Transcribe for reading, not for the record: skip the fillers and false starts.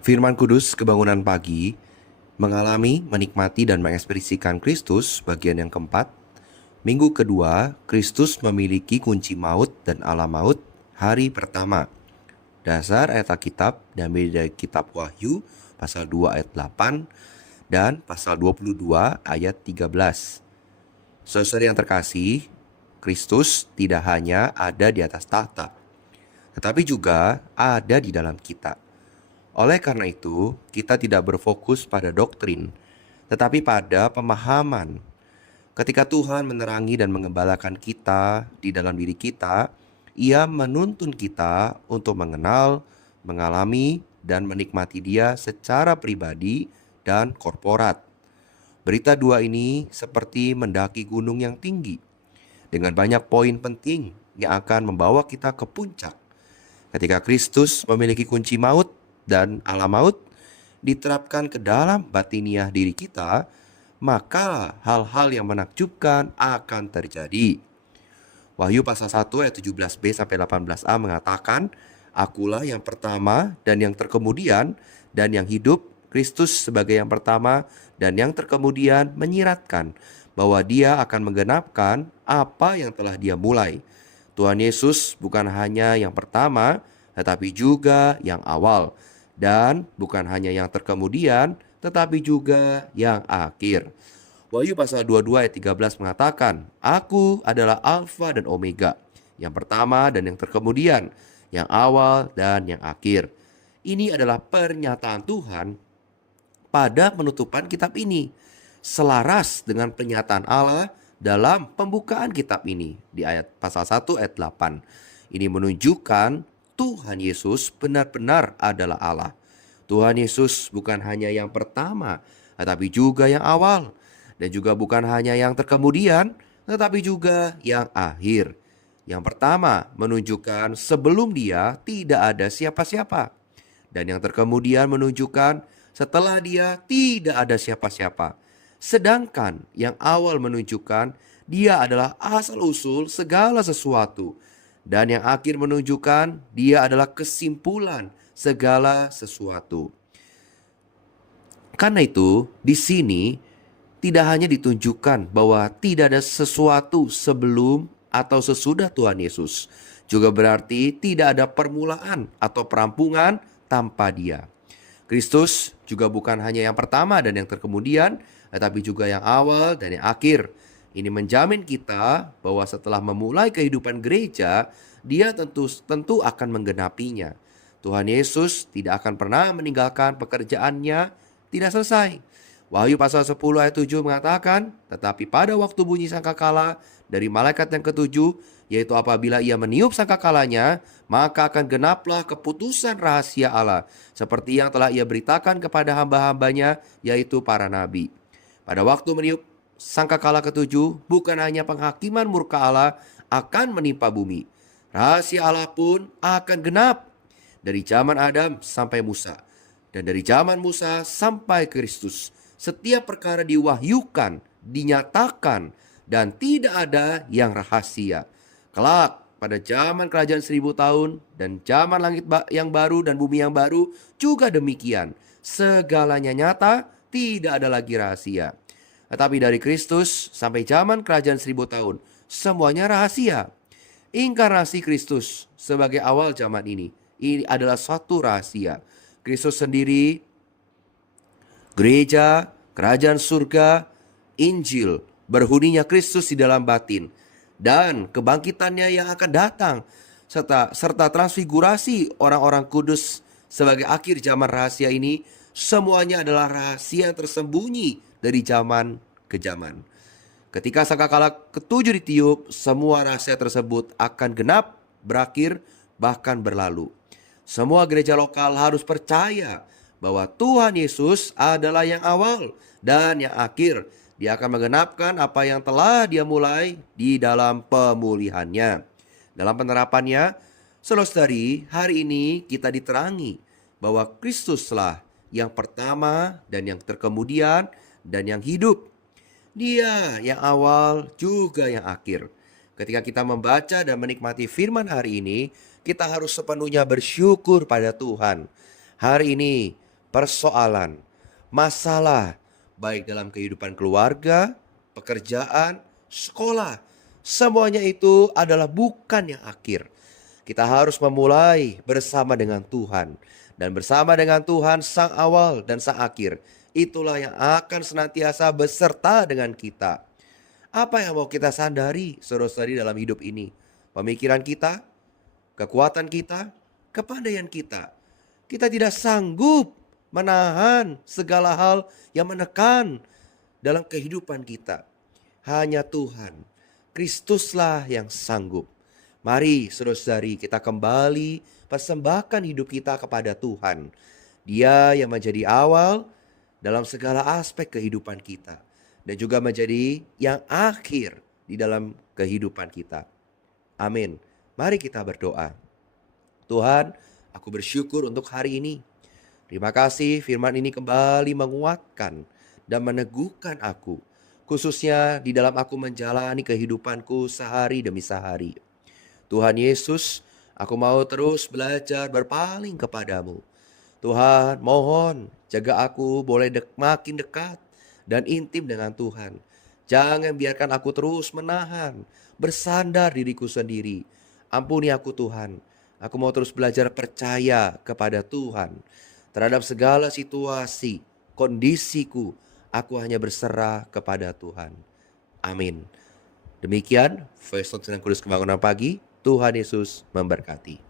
Firman Kudus Kebangunan Pagi mengalami, menikmati, dan mengekspresikan Kristus bagian yang keempat. Minggu kedua, Kristus memiliki kunci maut dan alam maut hari pertama. Dasar ayat Alkitab diambil dari kitab Wahyu pasal 2 ayat 8 dan pasal 22 ayat 13. Saudara yang terkasih, Kristus tidak hanya ada di atas tahta, tetapi juga ada di dalam kita. Oleh karena itu, kita tidak berfokus pada doktrin, tetapi pada pemahaman. Ketika Tuhan menerangi dan mengembalakan kita di dalam diri kita, Ia menuntun kita untuk mengenal, mengalami, dan menikmati Dia secara pribadi dan korporat. Berita dua ini seperti mendaki gunung yang tinggi, dengan banyak poin penting yang akan membawa kita ke puncak. Ketika Kristus memiliki kunci maut dan alam maut diterapkan ke dalam batiniah diri kita, maka hal-hal yang menakjubkan akan terjadi. Wahyu pasal 1 ayat 17b sampai 18a mengatakan, "Akulah yang pertama dan yang terkemudian dan yang hidup." Kristus sebagai yang pertama dan yang terkemudian menyiratkan bahwa Dia akan menggenapkan apa yang telah Dia mulai. Tuhan Yesus bukan hanya yang pertama, tetapi juga yang awal. Dan bukan hanya yang terkemudian, tetapi juga yang akhir. Wahyu pasal 22 ayat 13 mengatakan, "Aku adalah Alfa dan Omega, yang pertama dan yang terkemudian, yang awal dan yang akhir." Ini adalah pernyataan Tuhan pada penutupan kitab ini, selaras dengan pernyataan Allah dalam pembukaan kitab ini di ayat pasal 1 ayat 8. Ini menunjukkan Tuhan Yesus benar-benar adalah Allah. Tuhan Yesus bukan hanya yang pertama, tetapi juga yang awal, dan juga bukan hanya yang terkemudian, tetapi juga yang akhir. Yang pertama menunjukkan sebelum Dia tidak ada siapa-siapa, dan yang terkemudian menunjukkan setelah Dia tidak ada siapa-siapa. Sedangkan yang awal menunjukkan Dia adalah asal-usul segala sesuatu. Dan yang akhir menunjukkan Dia adalah kesimpulan segala sesuatu. Karena itu, di sini tidak hanya ditunjukkan bahwa tidak ada sesuatu sebelum atau sesudah Tuhan Yesus, juga berarti tidak ada permulaan atau perampungan tanpa Dia. Kristus juga bukan hanya yang pertama dan yang terkemudian, tetapi juga yang awal dan yang akhir. Ini menjamin kita bahwa setelah memulai kehidupan gereja, Dia tentu akan menggenapinya. Tuhan Yesus tidak akan pernah meninggalkan pekerjaannya tidak selesai. Wahyu pasal 10 ayat 7 mengatakan, "Tetapi pada waktu bunyi sangkakala dari malaikat yang ketujuh, yaitu apabila ia meniup sangkakalanya, maka akan genaplah keputusan rahasia Allah, seperti yang telah ia beritakan kepada hamba-hambanya, yaitu para nabi." Pada waktu meniup sangkakala ketujuh, bukan hanya penghakiman murka Allah akan menimpa bumi. Rahasia Allah pun akan genap dari zaman Adam sampai Musa, dan dari zaman Musa sampai Kristus. Setiap perkara diwahyukan, dinyatakan, dan tidak ada yang rahasia. Kelak, pada zaman kerajaan 1000 tahun dan zaman langit yang baru dan bumi yang baru juga demikian. Segalanya nyata, tidak ada lagi rahasia. Tetapi dari Kristus sampai zaman kerajaan 1000 tahun, semuanya rahasia. Inkarnasi Kristus sebagai awal zaman ini adalah suatu rahasia. Kristus sendiri, gereja, kerajaan surga, Injil, berhuninya Kristus di dalam batin, dan kebangkitannya yang akan datang, serta transfigurasi orang-orang kudus sebagai akhir zaman rahasia ini, semuanya adalah rahasia yang tersembunyi dari zaman ke zaman. Ketika sangkakala ketujuh ditiup, semua rahasia tersebut akan genap, berakhir, bahkan berlalu. Semua gereja lokal harus percaya bahwa Tuhan Yesus adalah yang awal dan yang akhir. Dia akan menggenapkan apa yang telah Dia mulai di dalam pemulihannya. Dalam penerapannya, saudari, hari ini kita diterangi bahwa Kristuslah yang pertama dan yang terkemudian dan yang hidup. Dia yang awal juga yang akhir. Ketika kita membaca dan menikmati firman hari ini, kita harus sepenuhnya bersyukur pada Tuhan. Hari ini persoalan, masalah, baik dalam kehidupan keluarga, pekerjaan, sekolah, semuanya itu adalah bukan yang akhir. Kita harus memulai bersama dengan Tuhan. Dan bersama dengan Tuhan sang awal dan sang akhir. Itulah yang akan senantiasa beserta dengan kita. Apa yang mau kita sandari saudara-saudari dalam hidup ini? Pemikiran kita, kekuatan kita, kepandaian kita. Kita tidak sanggup menahan segala hal yang menekan dalam kehidupan kita. Hanya Tuhan, Kristuslah yang sanggup. Mari saudara-saudari kita kembali persembahkan hidup kita kepada Tuhan. Dia yang menjadi awal dalam segala aspek kehidupan kita. Dan juga menjadi yang akhir di dalam kehidupan kita. Amin. Mari kita berdoa. Tuhan, aku bersyukur untuk hari ini. Terima kasih firman ini kembali menguatkan dan meneguhkan aku. Khususnya di dalam aku menjalani kehidupanku sehari demi sehari. Tuhan Yesus, aku mau terus belajar berpaling kepadamu. Tuhan, mohon jaga aku boleh makin dekat dan intim dengan Tuhan. Jangan biarkan aku terus menahan, bersandar diriku sendiri. Ampuni aku Tuhan. Aku mau terus belajar percaya kepada Tuhan. Terhadap segala situasi, kondisiku, aku hanya berserah kepada Tuhan. Amin. Demikian, Voice Note Sidang Kudus Kebangunan Pagi. Tuhan Yesus memberkati.